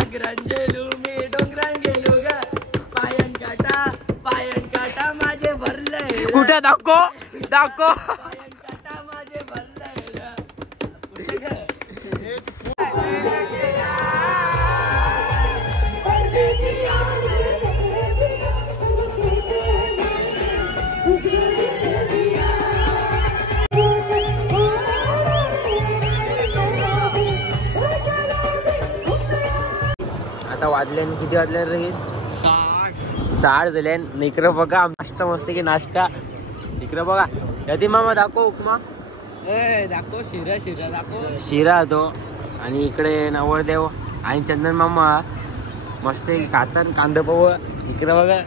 अग्रान गेलो मी डोंगरान गेलो ग पायन काटा माझे भरलंय कुठे दाखव पायन काटा माझे भरलंय कुठे ग आता वाजले किती वाजले रे 60 झाले. इकडं बघा नाश्ता मस्त की नाश्ता इकडं बघा. यती मामा दाखव उपमा दाखव शिरा दाखव शिरा तो. आणि इकडे नवरदेव आणि चंदन मामा मस्त खातात कांदा पोह. इकडं बघा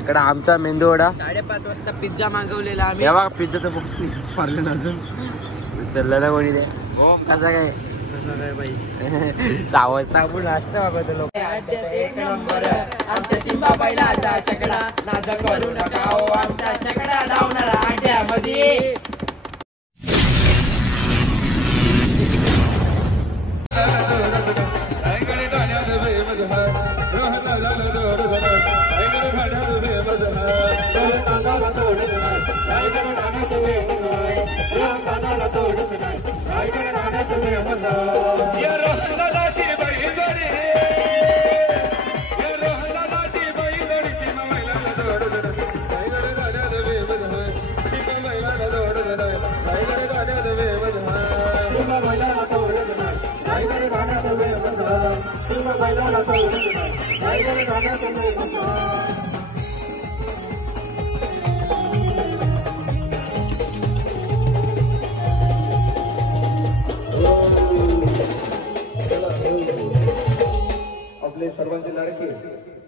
इकडं आमचा मेंदू वडा. 5:30 वाजता पिझ्झा मागवलेला आम्ही. या बघा पिझ्झाचं पारलं ना अजून विसरलं ना कोणी ते. हो कसा काय 6 वाजता आपण नाश्ता मागवतो लोक. एक नंबर आमच्या सिंबा बैलाचा चकडा नाद करू नका हो आमचा चकडा लावणारा आड्यामध्ये. आपले सर्वांचे लाडके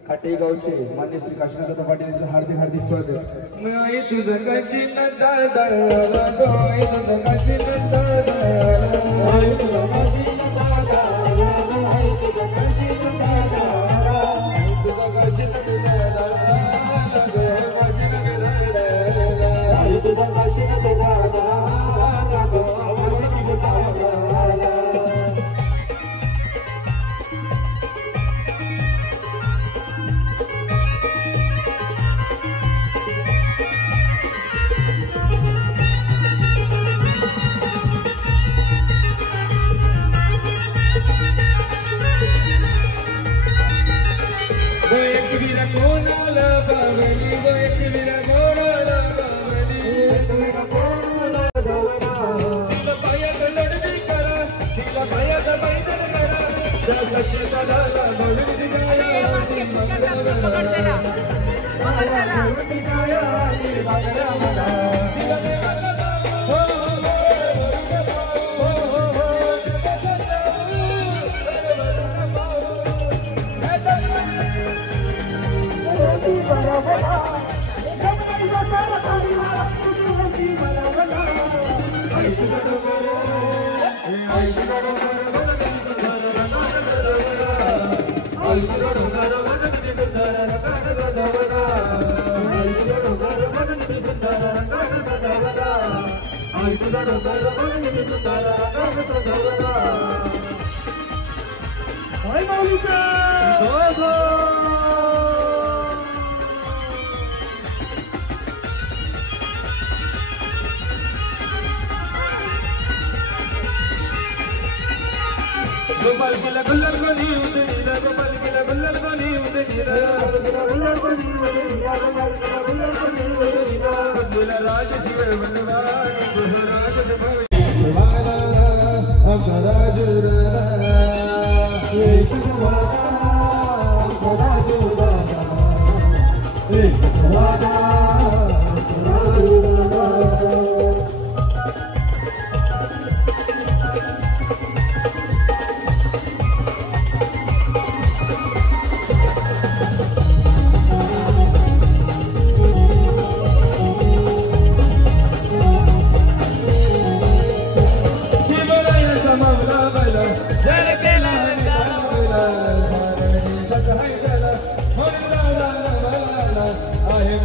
खाटे गावचे मान्य श्री काशीनाथ पाटील यांचं हार्दिक हार्दिक स्वागत. माई तुझं कशी नंदाळ दळाला माई तुझं कशी नंदाळ दळाला माई तुझं कशी नंदाळ दळाला माई तुझं कशी नंदाळ दळाला माई तुझं कशी नंदाळ दळाला गे कशी नंदाळ दळाला माई तुझं कशी नंदाळ दळाला गो कशी नंदाळ दळाला. गोपाल केला गुल्लर बनी उदनीरा गोपाल केला गुल्लर बनी उदनीरा गुल्लर बनी उदनीरा गोपाल केला गुल्लर बनी उदनीरा बंदुला राज शिव बंदवान राज दभाई वाला अमराज रा एक वाला अमराज रा एक वाला आहे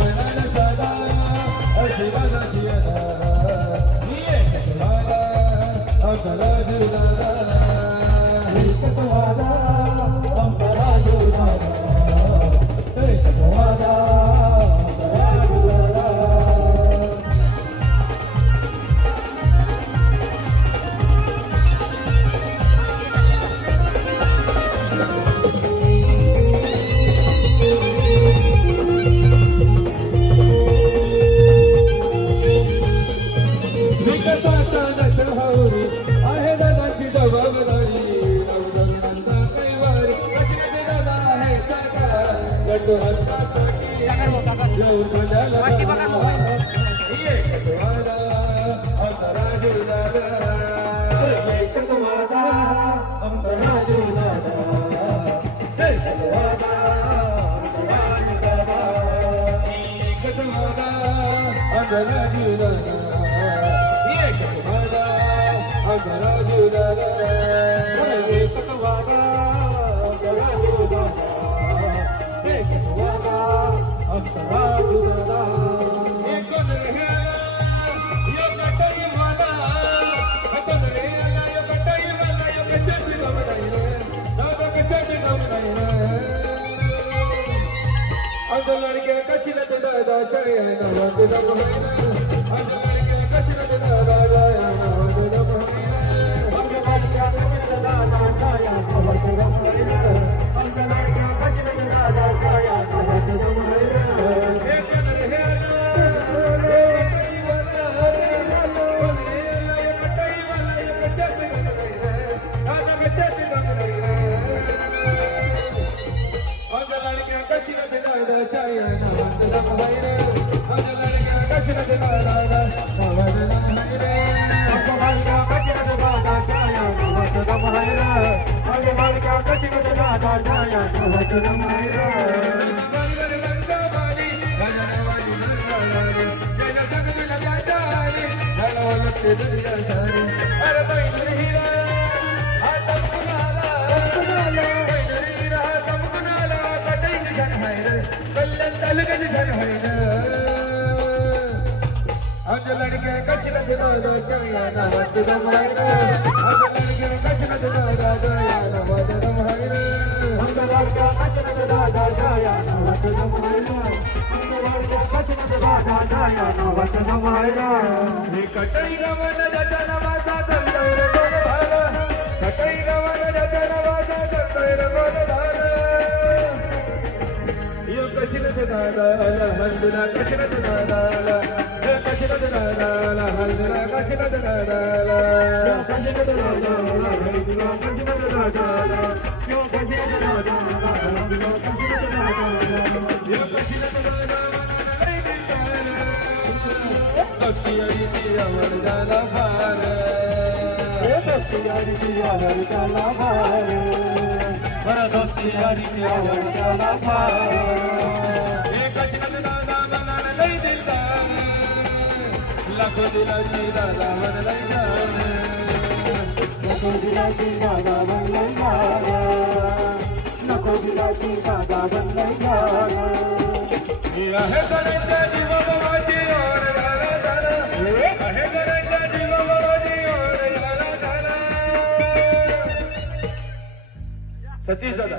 सतीश दादा,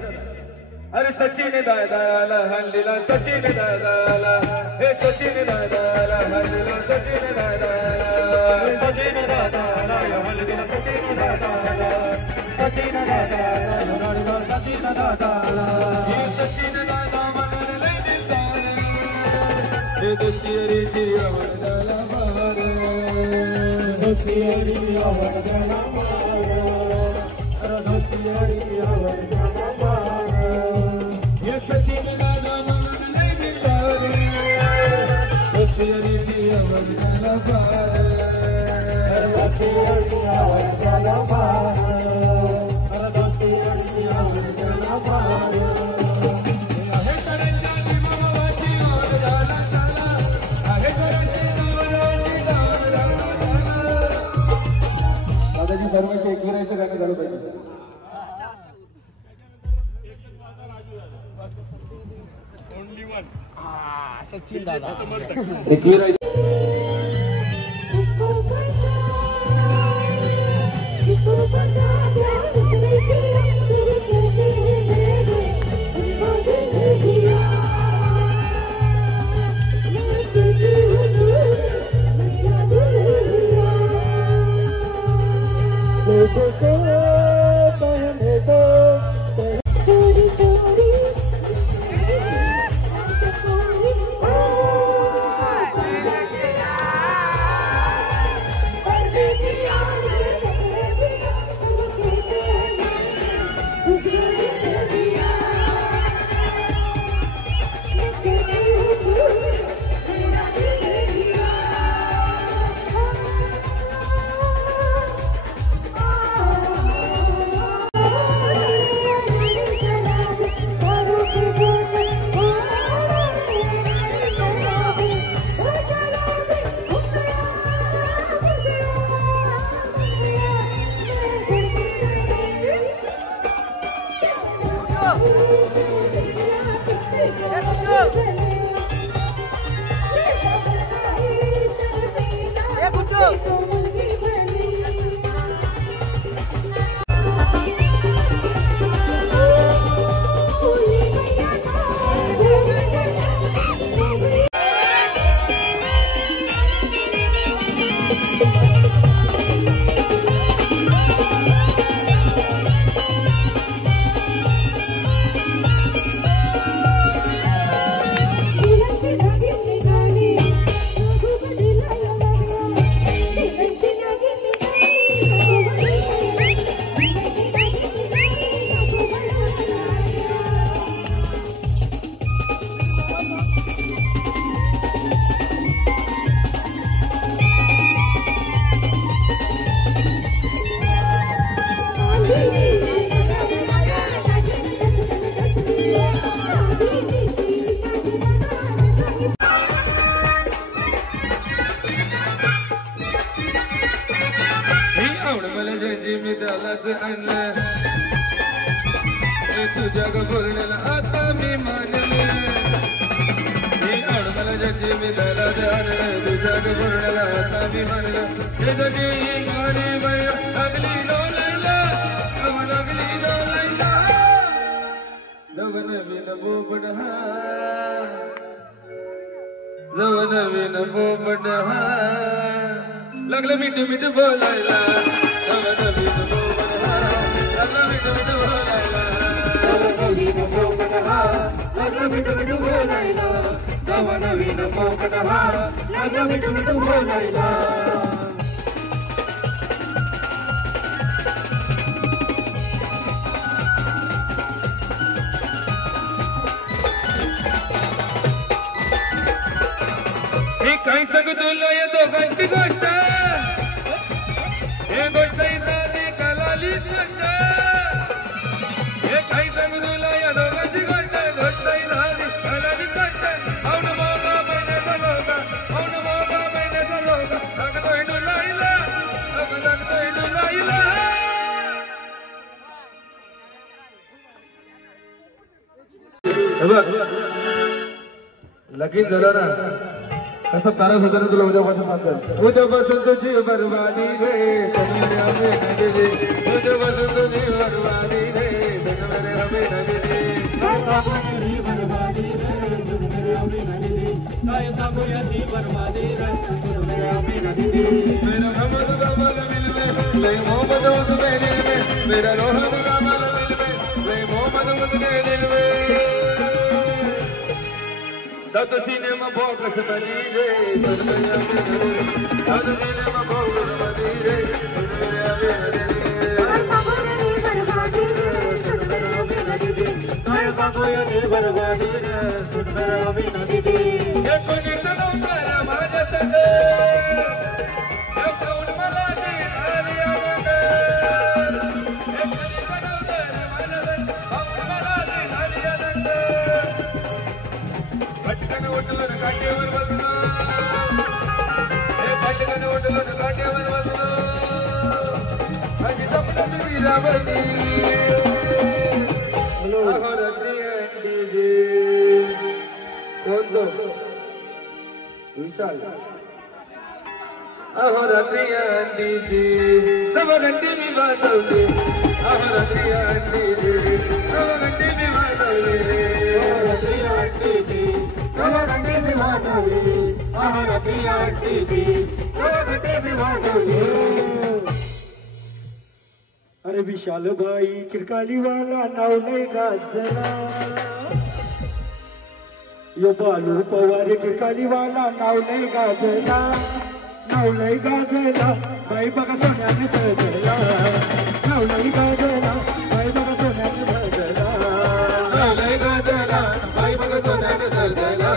अरे सचिन दादाला हल्लीला सचिन दादाला, हे सचिन दादाला हल्लीला सचिन दादाला, सचिन दादाला हल्लीला सचिन दादाला, सचिन दादाला सचिन दादाला, हे सचिन दादा मन लय दिलदार, हे दुसरी आवडला बार, दुसरी आवडला बार, अरे दुसरी आवडला बार, हे सचिन दादा मन लय दिलदार, दुसरी आवडला बार, अरे दुसरी आवडला बार, अरे दुसरी आवडला बार. दादाजी सर्वांशी एकविरायचं गाणं झालं पाहिजे. सचिन दादा एकविरायचं तुझ्या गबोरण्याला आता मी मानले मला ज्याची मी त्याला जाणलं तुझ्या गबोरण्याला आता मी मानलं हे जगी गाडी बाई लागली डोलायला लागली डोलायला जव नवीन बोबड हा जव नवीन बोबड हा लागलं मिठ मिठ बोलायला जव नवीन बोबड हा लागलं मिठ मिठ बोलायला जव नवीन बोबड हा लागलं मिठ मिठ बोलायला जव नवीन बोबड हा लागलं मिठ मिठ बोलायला काय सांगू तुला या दोघांची गोष्ट हे गोष्ट इथं कलाली गोष्ट हे काय सांगू तुला या दोघांची गोष्ट गोष्ट इथं कलाली गोष्ट औन मोगा महिन्याचा लोका औन मोगा महिन्याचा लोका लागतोय डुलाईला लागतोय डुलाईला लगीन झालं ना कसं तारा होता ना तुला उद्यापासून सांगतात उद्यापासून तुझी बरबादी रे उद्यापासून तुझी बरबादी रे मेरा मोहम्मद कमल मिल में मोहम्मद उसके दिल में मेरा रोहन कमल मिल में मोहम्मद उसके दिल में सत सिनेमा बोगस बनी रे सत सिनेमा बोगस बनी रे बरबादी रे सुंदर अभिनदी ये कोणी सनोकर माझ्या संग कौन मला दे आलिया नगर ये कोणी सनोकर माझ्या संग कौन मला दे आलिया नगर पटकन उठलं काटेवर बसलो हे पटकन उठलं काटेवर बसलो आणि जपलं तुझी राबली विशाल अहोरात्री अंडी जी नव घंटी मी वाजवली अहोरात्री अंडी जी नव घंटी मी वाजवली अहोरात्री अंडी जी नव घंटी मी वाजवली अहोरात्री अंडी जी नव घंटी मी वाजवली अरे विशाल बाई किरकाली वाला नाव नाही गाजला यो बालू पवार किरकाली वाला नाव नाही गाजला बाई बघा सोन्याने सजला नाव नाही गाजला बाई बघा सोन्याने सजला नाव नाही गाजला बाई बघा सोन्याने सजला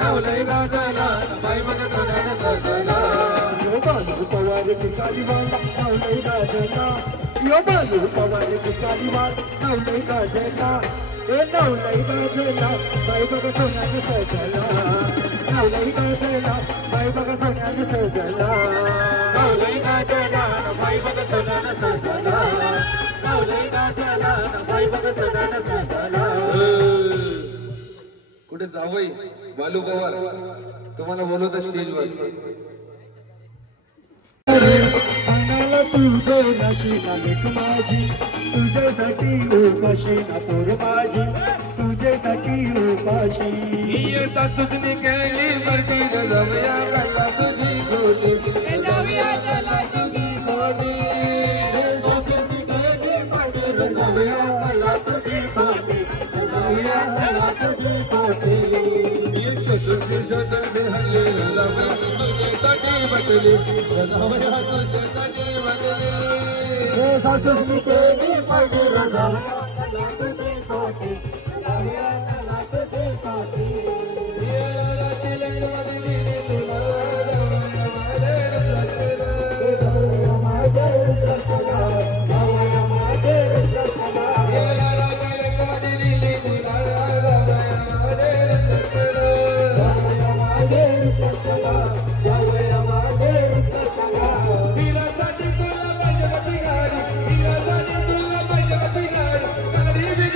नाव नाही गाजला बाई बघा सोन्याने सजला यो बालू पवार किरकाली वाला नाव नाही गाजला यो बालू पवार किरकाली वाला नाव नाही गाजला ए नाव नाही गाजला बाई बघा सोन्याने सजला नाव नाही गाजला बाई बघा सोन्याने सजला नाव नाही गाजला बाई बघा सोन्याने सजला नाव नाही गाजला बाई बघा सोन्याने सजला कुठे जावई बालू पवार तुम्हाला बोलवतो स्टेजवर तुझो नशीला लेख माझी तुझ्यासाठी उपाशी ना पोर माझी तुझ्यासाठी उपाशी ये सासूने केली मर्दी जाऊया कला तुझी गोटी जाऊया कला तुझी गोटी सासूने केली मर्दी जाऊया कला तुझी गोटी जाऊया कला तुझी गोटी ये छोटे हल्ले लावा तुझ्यासाठी बसली जाऊया तुझ्यासाठी बसली सासूनी केली मर्दी जाऊया Thank you.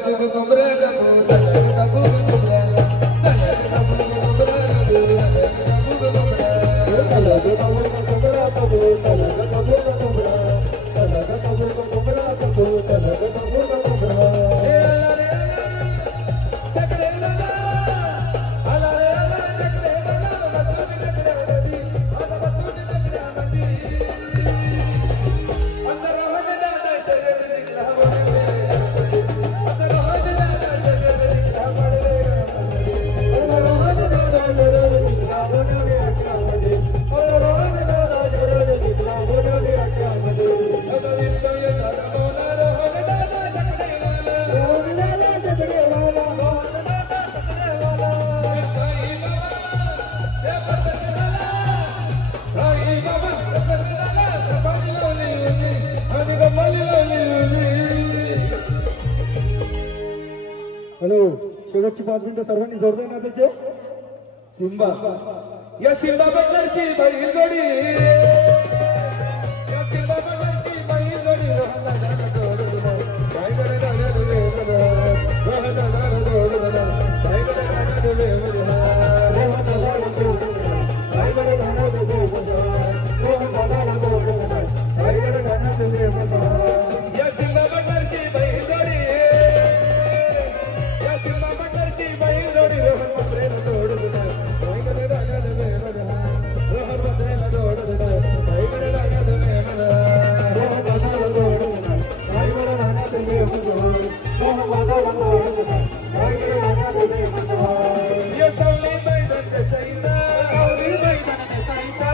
कपूक कोंबऱ्या कपूक कपूक कोंबऱ्या कपूक हॅलो, शेवटची 5 मिनिटं सर्वांनी जोरदार नाचायचे. सिंबा या सिंबा बटलरची बैल जोडी या सिंबा बटलरची बैल जोडी काय करे गाण्या तुझे काय करे गाण्या तुझे या सिंबा बटलरची बैल जोडी या सिंबा बटलरची बैल जोडी रोहन मत्रेला जोडून काय करे गाण्या तुझे रोहन मत्रेला जोडून काय करे गाण्या तुझे रोहन मत्रेला जोडून काय करे गाण्या तुझे रोहन मत्रेला जोडून काय करे गाण्या तुझे ये सावली मैदान के सैना सावली मैदान के सैना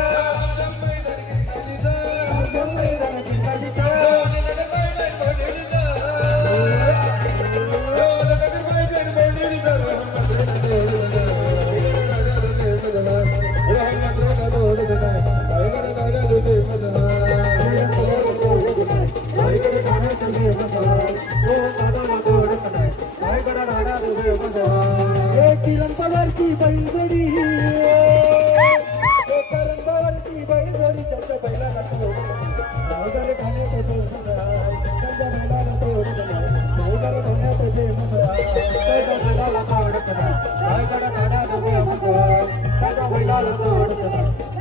मैदान के सैना मैदान के सैना किरणपवारची बैलजोडी करंबावरची बैलजोडी त्याच्या बैलाला गावदारे खाण्यात होते त्यांच्या बैलाला गावदारे खाण्यात होते त्याच्या बैलाला आवडत गायकडा गाडा दोघे त्याच्या बैलाला आवडत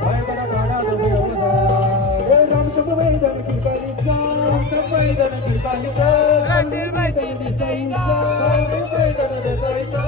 गायकडा गाडा दोघे रामचंद्र मैदान की कालिका रामचंद्र मैदान की कालिका मैदान दिसाईचा मैदान दिसाईचा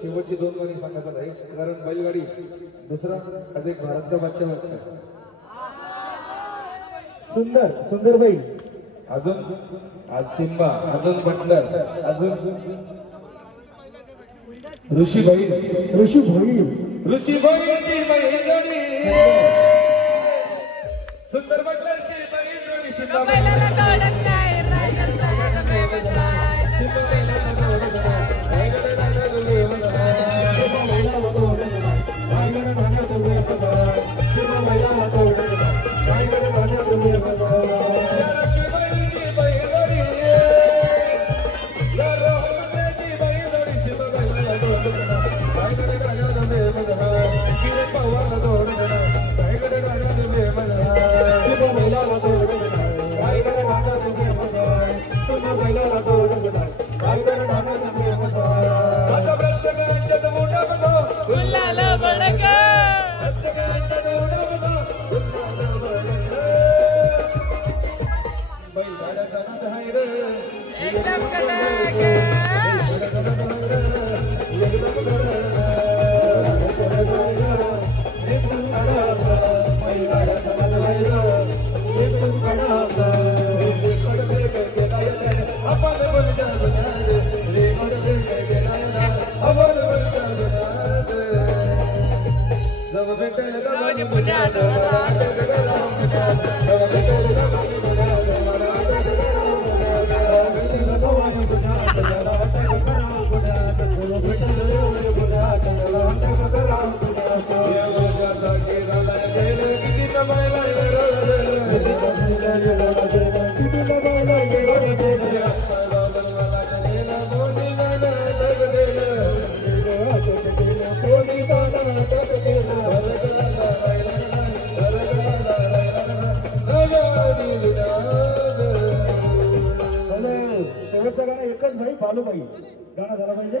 शेवटची 2 गाणी सांगायचं नाही कारण बैलगाडी दुसरा अधिक भारत का बच्चा सुंदर सुंदर बैल अजून आज सिम्बा, अजून बटलर, अजून ऋषीभाई ऋषीभाईची बहीण जोडी, सुंदर बटलरची बहीण जोडी, सिम्बा पहिल्याला तोडत नाही, रायगड रायगड प्रेमच नाही. सिम्बा पहिल्याला तोडत नाही, रायगड रायगड प्रेमच नाही. सिम्बा पहिल्याला तोडत नाही, रायगड रायगड प्रेमच नाही. सिम्बा पहिल्याला तोडत नाही, रायगड रायगड प्रेमच नाही. ऋषीभाईची बहीण जोडी, राहुलची बहीण जोडी, सिम्बा पहिल्याला तोडत नाही, रायगड रायगड प्रेमच नाही. किरण पवारला तोडत नाही, रायगड रायगड प्रेमच नाही. सिम्बा पहिल्याला तोडत नाही, रायगड रायगड प्रेमच नाही. सिम्बा पहिल्याला तोडत नाही, रायगड रायगड प्रेमच नाही. आता प्रत्येकाच्या मोठा बघा, गुलाल बडका. प्रत्येकाच्या मोठा बघा, गुलाल बडका. बैलाचा नाच आहे रे, एकदम कडक. शेवटचा गाणं एकच भाई बालूबाई गाणं झाला पाहिजे.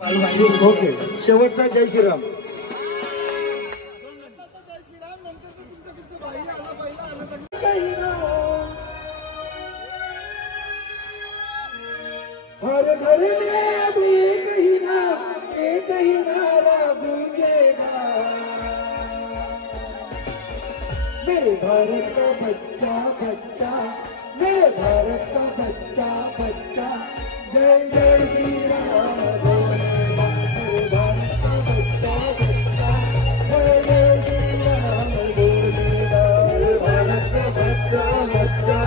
बालूबाई ओके. शेवटचा जय श्रीराम. हर घर में अभी कहीं ना एक ही नारा गूंजेगा, मेरे भारत का बच्चा बच्चा, मेरे भारत का बच्चा बच्चा, जय जय श्री राम बोलेगा. मेरे भारत का बच्चा बच्चा, जय जय श्री राम बोलेगा. मेरे भारत का बच्चा बच्चा,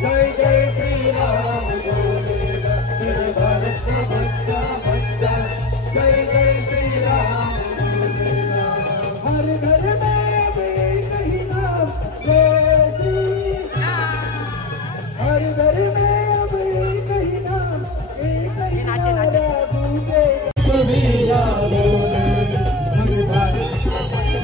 जय जय श्री राम बोलेगा. मेरे भारत का बच्चा बच्चा, जय जय श्री राम बोलेगा. हर घर में एक ही नाम जय श्री राम. हर घर में अब एक ही नाम, एक ही नारा गूंजेगा. कबीरा बोलेगा. मेरे भारत का बच्चा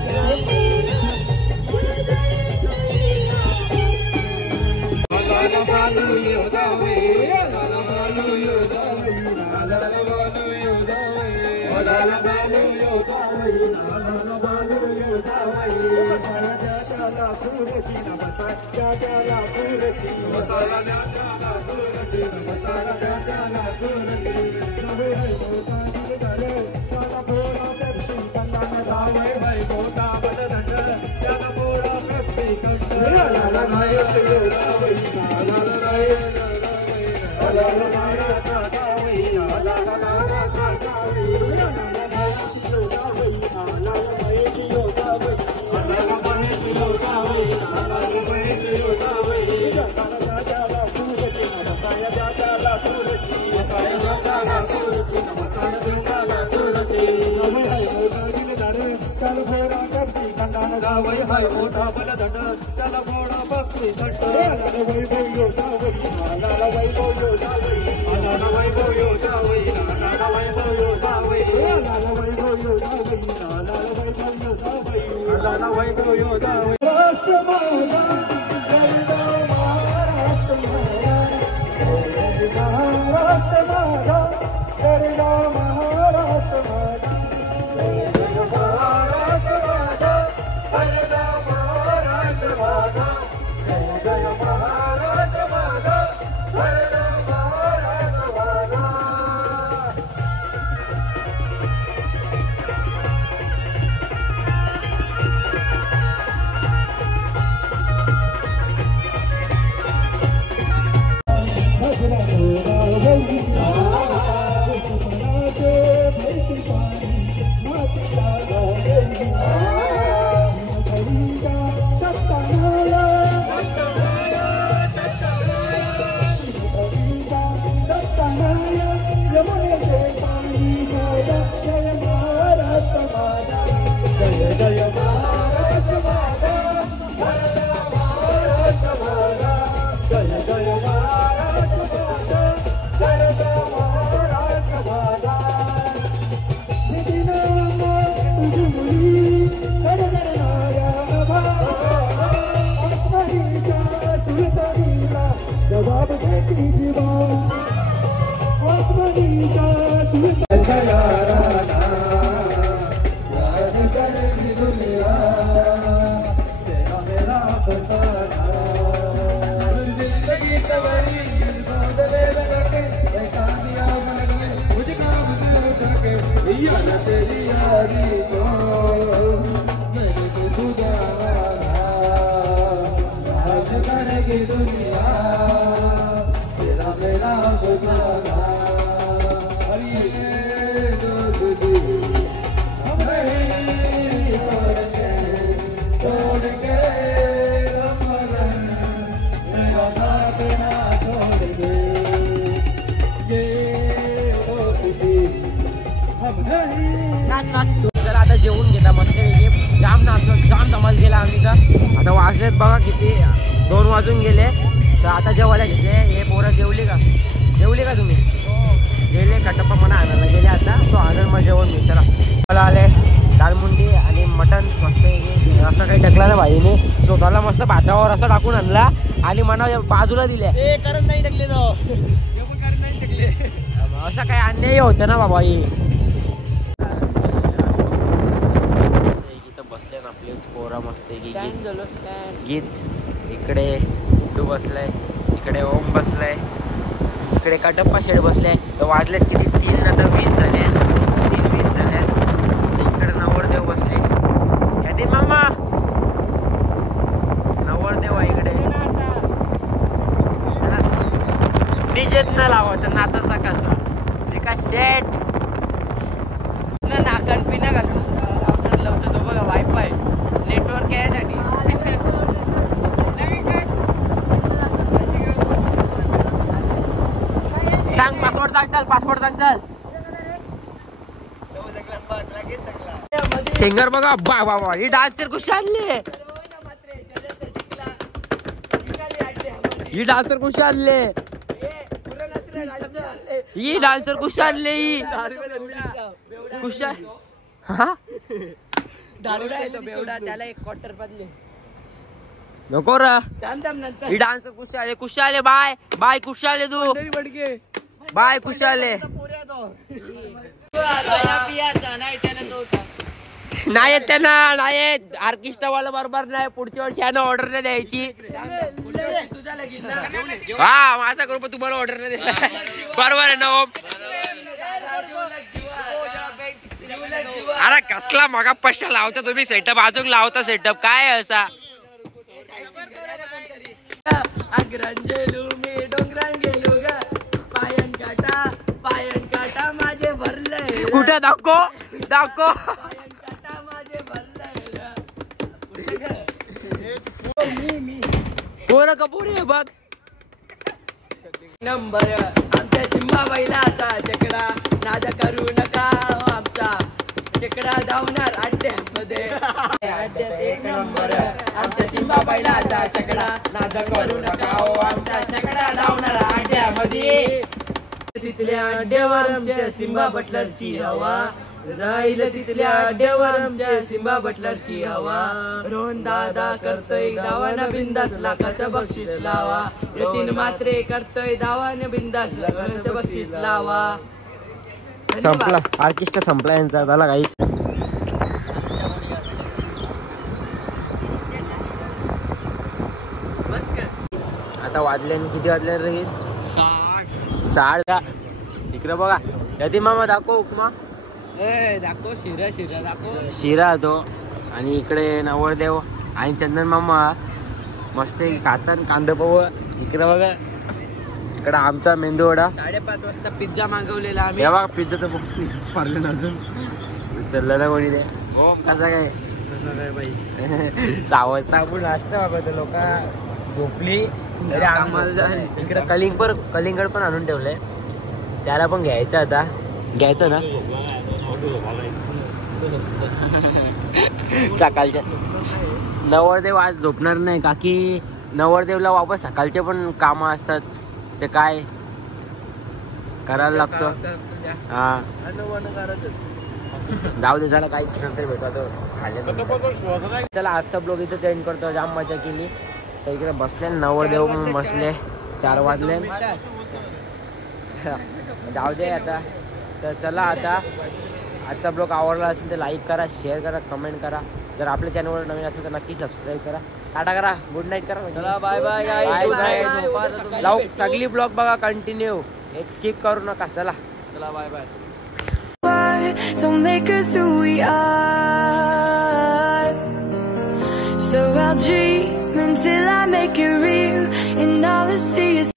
चला आता जेवून घेता मस्त जाम नाचलो जाम धमाल केला आम्ही तर आता वाजलेत बघा किती 2 वाजून गेले तर आता जेवायला घेतले हे पोरं जेवली का तुम्ही जेवले कटप्पा म्हणा आणायला गेले आता तो आनंद मग जेवण मी चला मला आले दालमुंडी आणि मटण मस्त असं काही टाकला ना भाईने स्वतःला मस्त भातावर असं टाकून आणला आणि मना बाजूला दिले नाही टाकले असं काही अन्याय होतं ना बाबा बसले ना आपले पोरा मस्त गीत इकडे तू बसलाय इकडे ओम बसलाय इकडे कटप्पा शेड बसलाय तर वाजलेत किती 3 नंतर 20 झाले 3:20 झाले इकडे नवरदेव बसले यादी मामा नवरदेव आहे इकडे डीजेत न लावायचं नाचाचा कसा एका शेट नाकान पिना घालून लावतो तो बघा वायफाय नेटवर्क यासाठी सांग पासवर्ड सांग चल सिंगर बघा बा ही डान्सर कुठे आणले ही डान्सर कुठे आणले ही डान्सर कुठे आणले ही कुशा हा दारुडा येतो बेवडा त्याला 1 क्वार्टर बदले नको रा नंतर ही डान्सर कुशा आले बाय कुशा आले तू बाय कुशा आले नाही येत त्यांना नाही ऑर्केस्ट्रा वाला बरोबर नाही पुढच्या वर्षी यानं ऑर्डर नाही द्यायची तुझा लगीन ना हा माझा ग्रुप तुम्हाला ऑर्डर नाही द्यायचा बरोबर आहे ना ओम अरे कसला मगा पैसा लावता तुम्ही सेटअप अजून लावता सेटअप काय असा अग्रान गेलो मी डोंगरान गेलो ग पायन काटा माझे भरलंय कुठे दाखव पायन काटा माझे भरलंय मी कोण कपूर आहे बघ नंबर आमच्या सिंबाबाईलाचा चकडा नाद करू नका आमचा चकडा धावणार अड्ड्यामध्ये अड्ड्यात 1 नंबर आमच्या सिंबाबाईलाचा चकडा नाद करू नका आमचा चकडा धावणार अड्ड्यामध्ये तिथल्या अड्ड्यावर आमच्या सिंबा बटलरची हवा राहील तिथल्या अड्ड्यावर आमच्या सिंबा बटलरची हवा रोहन दादा करतोय दावाना बिंदास लाखाचं बक्षीस लावा यतीन मात्रे करतोय दावाने बिंदास लाखाचं बक्षीस लावा संपला ऑर्केस्ट्रा संपला यांचा झाला काहीच आता वाजले किती वाजले रे 60 इकडे बघा यती मामा दाखव उपमा दाखव शिरा दाखव शिरा तो आणि इकडे नवरदेव आणि चंदन मामा मस्त खातात कांदा पोह इकडे बघा इकडे आमचा मेंदू वडा 5:30 वाजता पिझ्झा मागवलेला आम्ही या बघा पिझ्झाचं पारलं ना अजून विसरलं ना कोणी ते हो कसा काय 6 वाजता आपण नाश्ता बघतो लोक झोपली इकडे कलिंगड पण आणून ठेवलंय त्याला पण घ्यायचं आता घ्यायचं ना सकाळच्या नवरदेव आज झोपणार नाही का की नवरदेवला वापस सकाळचे पण कामं असतात ते काय करायला लागतं हा जाऊ दे झाला काहीच नंतर भेटतो चला आजचा ब्लॉग इथं चेंज करतो जाम मजा केली तर इकडे बसले नवरदेव पण बसले 4 वाजले जाऊ दे आता तर चला आता आजचा ब्लॉग आवडला असेल तर लाईक करा, शेअर करा, कमेंट करा. जर आपल्या चॅनलवर नवीन असेल तर नक्की सबस्क्राईब करा. टाटा करा, गुड नाईट करा. चला बाय बाय बाय बाय. लाव सगळी ब्लॉग बघा कंटिन्यू, एक स्किप करू नका. चला चला bye bye. Don't make us who we are. So I'll dream until I make it real, and all I see is